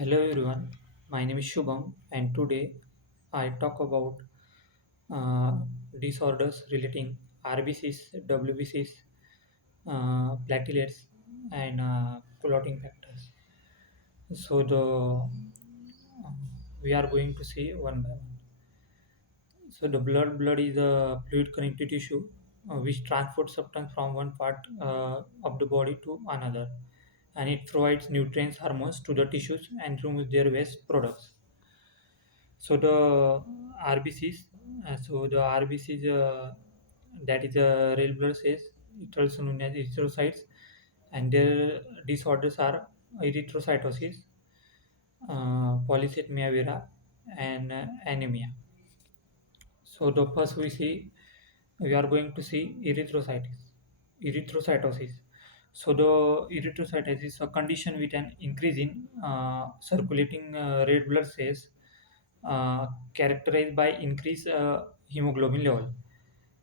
Hello everyone, my name is Shubham, and today I talk about uh, disorders relating RBCs, WBCs, platelets, and clotting factors. So we are going to see one by one. So the blood is a fluid connected tissue which transports substance from one part of the body to another, and it provides nutrients, hormones to the tissues and removes their waste products. So the RBCs, that is a red blood cells, it also known as erythrocytes, and their disorders are erythrocytosis, polycythemia vera, and anemia. So the first we are going to see erythrocytosis. So the erythrocytosis is a condition with an increase in circulating red blood cells characterized by increased hemoglobin level.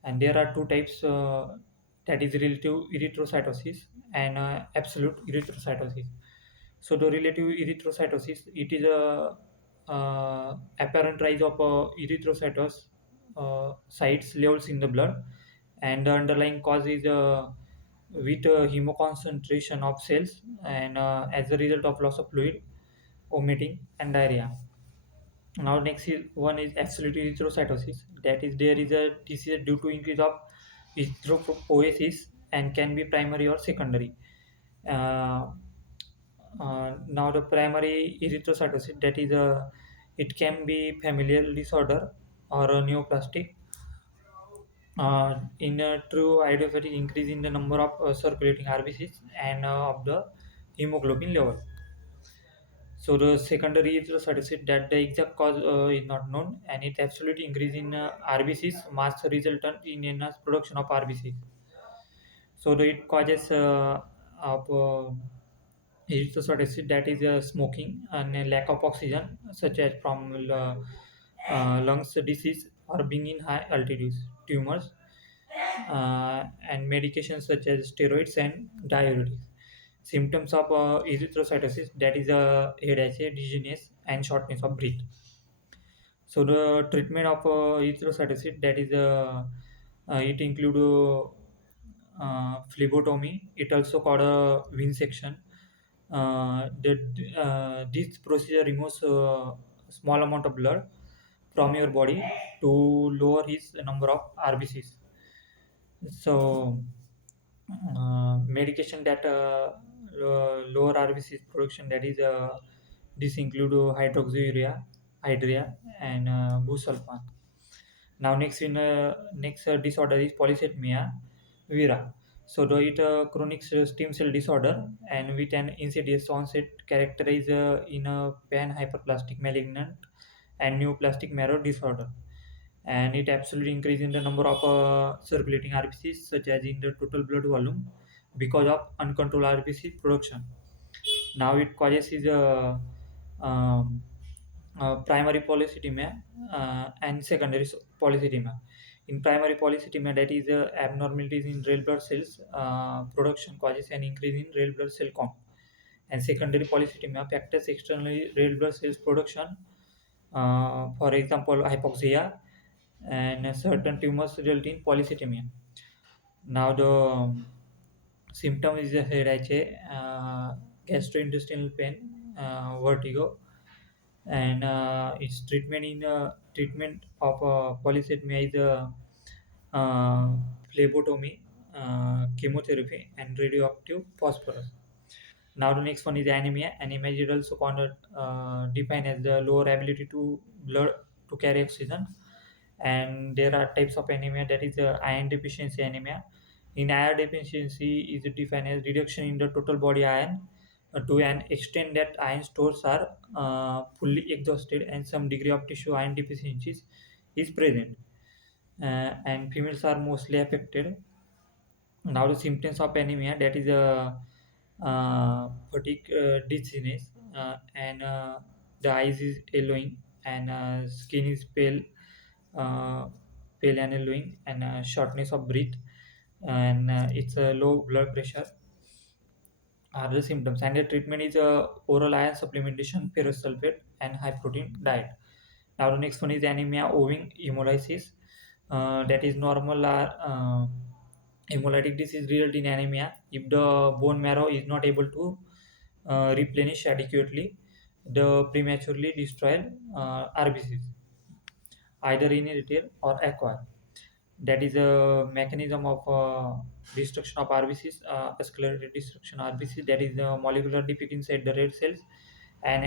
And there are two types, that is relative erythrocytosis and absolute erythrocytosis. So the relative erythrocytosis, it is a apparent rise of erythrocytos sites levels in the blood, and the underlying cause is with hemoconcentration of cells, and as a result of loss of fluid, vomiting, and diarrhea. Now next is one is absolute erythrocytosis. That is there is a disease due to increase of erythropoiesis and can be primary or secondary. Uh, Now the primary erythrocytosis, that is a, it can be familial disorder or a neoplastic. In a true idiopathic increase in the number of circulating RBCs and of the hemoglobin level. So the secondary erythrocytosis, that the exact cause is not known, and it absolutely increase in RBCs mass resultant in enhanced production of RBCs. So the it causes of erythrocytosis, that is smoking and a lack of oxygen, such as from lungs disease or being in high altitudes, tumors, and medications such as steroids and diuretics. Symptoms of erythrocytosis, that is headache, dizziness, and shortness of breath. So the treatment of erythrocytosis, that is it include phlebotomy. It also called a venesection. This procedure removes a small amount of blood from your body to lower his number of RBCs. So medication that lower RBCs production, that is this include hydroxyurea, hydria, and busulfan. Now next disorder is polycythemia vera. So the it chronic stem cell disorder and with an insidious onset characterized in a pan-hyperplastic malignant and neoplastic marrow disorder. And it absolutely increase in the number of circulating RBCs, such as in the total blood volume, because of uncontrolled RBC production. Now it causes is um, primary polycythemia and secondary polycythemia. In primary polycythemia, that is abnormalities in red blood cells production causes an increase in red blood cell count. And secondary polycythemia factors externally red blood cells production, for example, hypoxia, and certain tumors result in polycythemia. Now the symptom is a headache, gastrointestinal pain, vertigo, and its treatment of polycythemia is uh, phlebotomy, chemotherapy, and radioactive phosphorus. Now the next one is anemia. Anemia is also defined as the lower ability to blood to carry oxygen. And there are types of anemia, that is iron deficiency anemia. In iron deficiency is defined as reduction in the total body iron to an extent that iron stores are fully exhausted, and some degree of tissue iron deficiencies is present. And females are mostly affected. Now the symptoms of anemia, that is fatigue, dizziness, and the eyes is yellowing, and skin is uh, pale and yellowing, and shortness of breath, and it's a low blood pressure. are the symptoms. And the treatment is oral iron supplementation, ferrous sulfate, and high protein diet. Now the next one is anemia owing hemolysis. That is normal hemolytic disease result in anemia if the bone marrow is not able to replenish adequately the prematurely destroyed RBCs, either inherited or acquired. That is a mechanism of destruction of RBCs, accelerated destruction RBC. That is the molecular defect inside the red cells and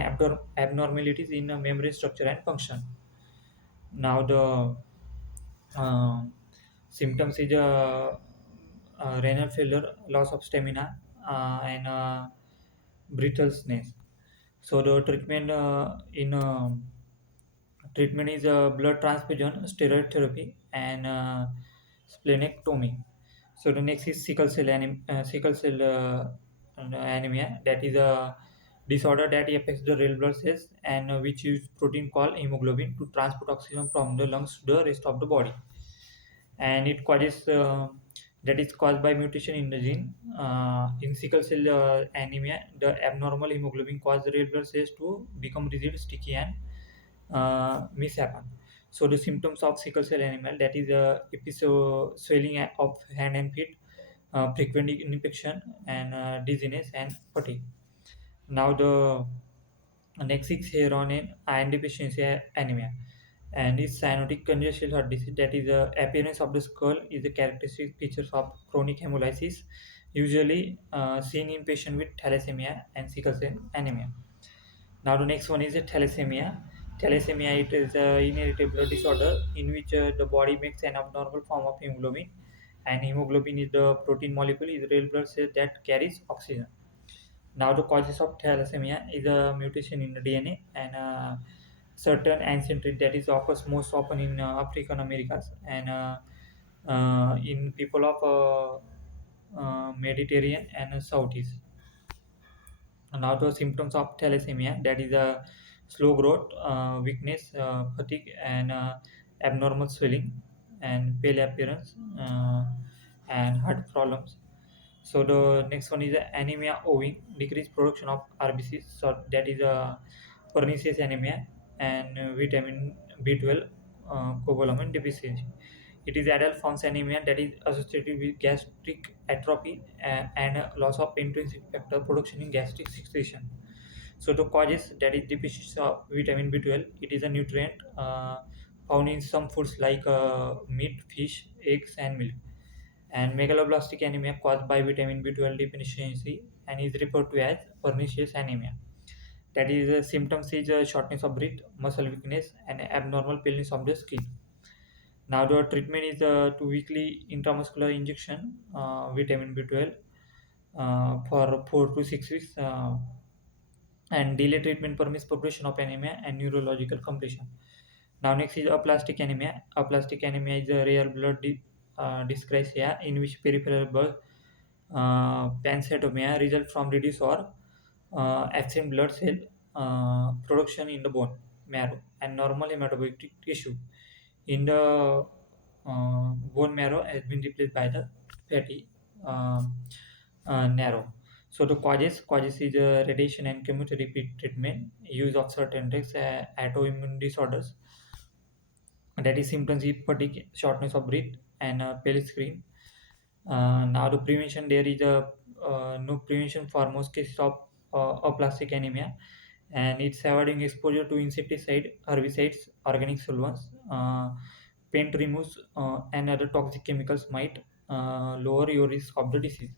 abnormalities in membrane structure and function. Now the uh, symptoms is renal failure, loss of stamina, and breathlessness. So the treatment is blood transfusion, steroid therapy, and splenectomy. So the next is sickle cell anemia. That is a disorder that affects the red blood cells and which use protein called hemoglobin to transport oxygen from the lungs to the rest of the body. And it causes that is caused by mutation in the gene. In sickle cell anemia, the abnormal hemoglobin causes red blood cells to become rigid, sticky, and mishappen. So the symptoms of sickle cell anemia, that is episode swelling of hand and feet, frequent infection, and dizziness and fatigue. Now the next is here on an iron deficiency anemia, and is cyanotic congenital heart disease. That is the appearance of the skull is the characteristic features of chronic hemolysis, usually seen in patient with thalassemia and sickle cell anemia. Now the next one is a thalassemia. Thalassemia, it is a inherited blood disorder in which the body makes an abnormal form of hemoglobin, and hemoglobin is the protein molecule is red blood cell that carries oxygen. Now the causes of thalassemia is a mutation in the DNA and certain ancient trait that is occurs most often in African Americas and in people of Mediterranean and Southeast. And now the symptoms of thalassemia, that is a slow growth, weakness, fatigue, and abnormal swelling, and pale appearance, and heart problems. So the next one is anemia owing decreased production of RBCs. So that is a pernicious anemia and vitamin B12 cobalamin deficiency. It is adult forms anemia that is associated with gastric atrophy and loss of intrinsic factor production in gastric secretion. So the causes, that is deficiency of vitamin B12. It is a nutrient found in some foods like meat, fish, eggs, and milk. And megaloblastic anemia caused by vitamin B12 deficiency and is referred to as pernicious anemia. That is, symptoms is shortness of breath, muscle weakness, and abnormal paleness of the skin. Now the treatment is to weekly intramuscular injection vitamin B12 for 4 to 6 weeks, and delay treatment permits progression of anemia and neurological completion. Now next is aplastic anemia. Aplastic anemia is a rare blood dyscrasia in which peripheral blood pancytopenia result from reduced or absent blood cell production in the bone marrow and normal hematopoietic tissue in the bone marrow has been replaced by the fatty uh, narrow. So the causes is radiation and chemotherapy treatment, use of certain drugs, autoimmune disorders. That is symptoms is fatigue, shortness of breath, and pale skin. Now the prevention, there is a no prevention for most cases of aplastic anemia, and it's avoiding exposure to insecticide, herbicides, organic solvents, paint removes, and other toxic chemicals might lower your risk of the disease.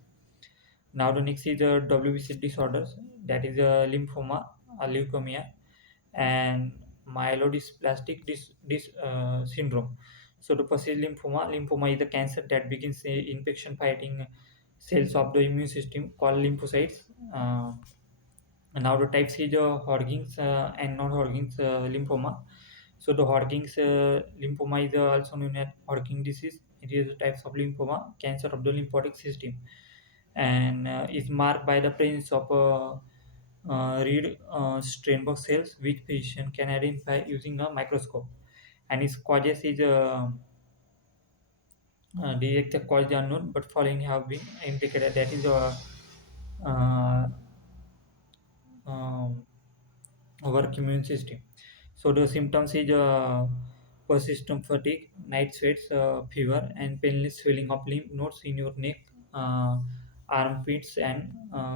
Now the next is WBC disorders, that is lymphoma, leukemia, and myelodysplastic syndrome. So the persistent lymphoma is the cancer that begins infection fighting cells of the immune system called lymphocytes. And now the types is Hodgkin's and non-Hodgkin's lymphoma. So the Hodgkin's lymphoma is also known as Hodgkin disease. It is a types of lymphoma, cancer of the lymphatic system, and is marked by the presence of red Steinbock cells, which physician can identify using a microscope. And its causes is the exact cause is unknown, but following have been implicated. That is uh, um, work immune system. So the symptoms is persistent fatigue, night sweats, fever, and painless swelling of lymph nodes in your neck, uh, armpits, and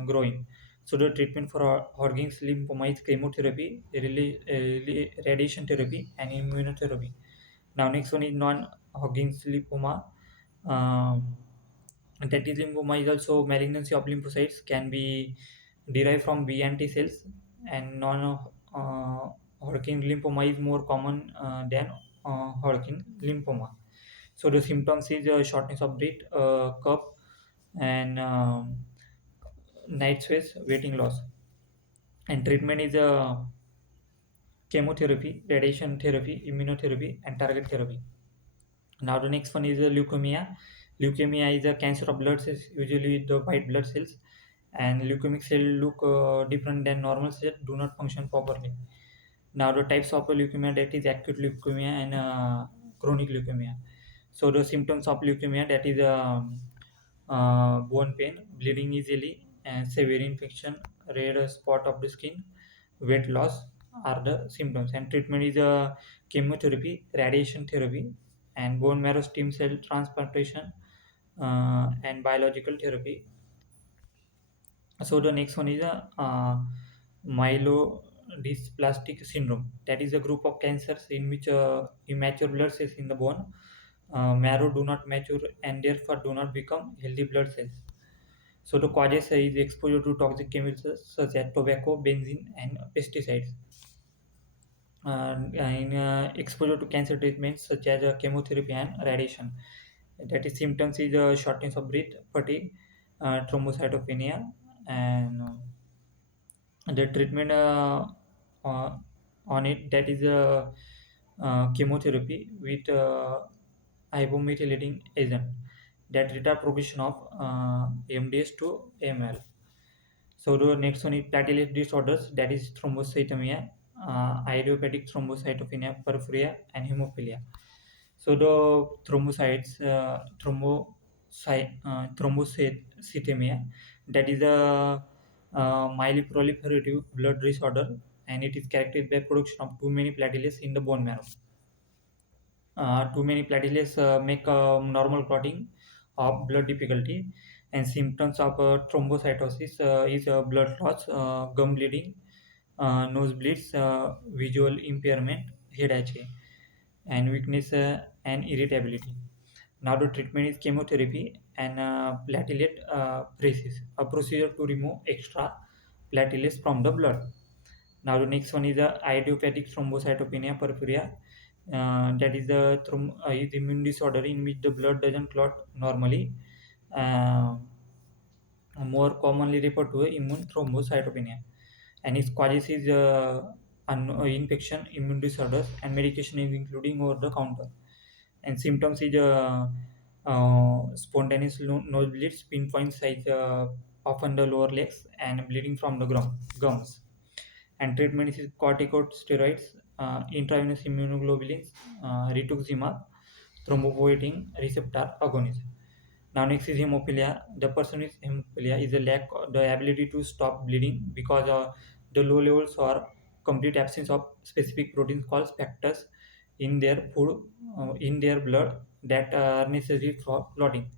groin. So the treatment for Hodgkin's lymphoma is chemotherapy, radiation therapy, and immunotherapy. Now next one is non-Hodgkin's lymphoma. Um, that is lymphoma is also malignancy of lymphocytes can be derived from B anti cells, and non Hodgkin lymphoma is more common than Hodgkin lymphoma. So the symptoms is shortness of breath, cough, and night sweats, weighting loss. And treatment is chemotherapy, radiation therapy, immunotherapy, and target therapy. Now the next one is leukemia. Leukemia is a cancer of blood cells, usually the white blood cells, and leukemic cells look different than normal cells, do not function properly. Now the types of leukemia, that is acute leukemia and chronic leukemia. So the symptoms of leukemia, that is bone pain, bleeding easily, and severe infection, red spot of the skin, weight loss are the symptoms. And treatment is chemotherapy, radiation therapy, and bone marrow stem cell transplantation, and biological therapy. So the next one is a myelodysplastic syndrome. That is a group of cancers in which immature blood cells in the bone marrow do not mature and therefore do not become healthy blood cells. So the causes is exposure to toxic chemicals such as tobacco, benzene, and pesticides. In exposure to cancer treatments such as chemotherapy and radiation. That is symptoms is shortness of breath, fatigue, thrombocytopenia, and the treatment uh, on it, that is chemotherapy with hypomethylating agent that retard progression of MDS to AML. So the next one is platelet disorders, that is thrombocythemia, idiopathic thrombocytopenia, porphyria, and hemophilia. So the thrombocythemia, that is a myeloproliferative blood disorder, and it is characterized by production of too many platelets in the bone marrow. Too many platelets make normal clotting of blood difficulty, and symptoms of thrombocytosis is blood loss, gum bleeding, nosebleeds, visual impairment, headache, and weakness and irritability. Now the treatment is chemotherapy and platelet pharesis, a procedure to remove extra platelets from the blood. Now the next one is idiopathic thrombocytopenia porphyria. That is the is immune disorder in which the blood doesn't clot normally. Uh, More commonly referred to immune thrombocytopenia, and its causes is infection, immune disorders, and medication is including over the counter. And symptoms is spontaneous nosebleeds, pinpoint size, often the lower legs, and bleeding from the gums. And treatment is corticosteroids, intravenous immunoglobulins, rituximab, thrombopoietin receptor agonist. Now next is hemophilia. The person with hemophilia is a lack the ability to stop bleeding because the low levels or complete absence of specific proteins called factors in their food, in their blood, that are necessary for clotting.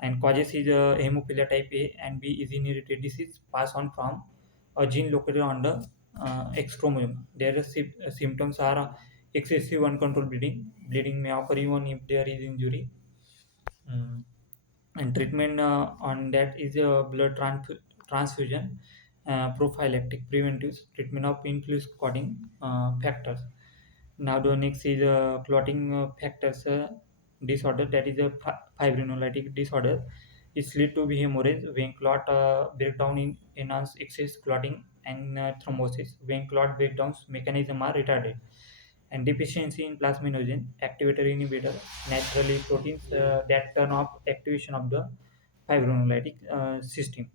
And causes is hemophilia type A and B is inherited disease passed on from a gene located on the X chromosome. Their symptoms are excessive uncontrolled bleeding. Bleeding may occur even if there is injury. Mm. And treatment on that is transfusion, prophylactic preventives, treatment of influence clotting factors. Now the next is clotting factors disorder, that is a fibrinolytic disorder. It's lead to be hemorrhage when clot breakdown in enhance excess clotting, and thrombosis when clot breakdowns mechanism are retarded, and deficiency in plasminogen activator inhibitor, naturally proteins that turn off activation of the fibrinolytic system.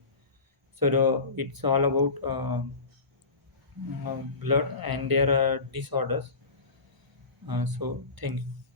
So it's all about blood and their disorders. So thank you.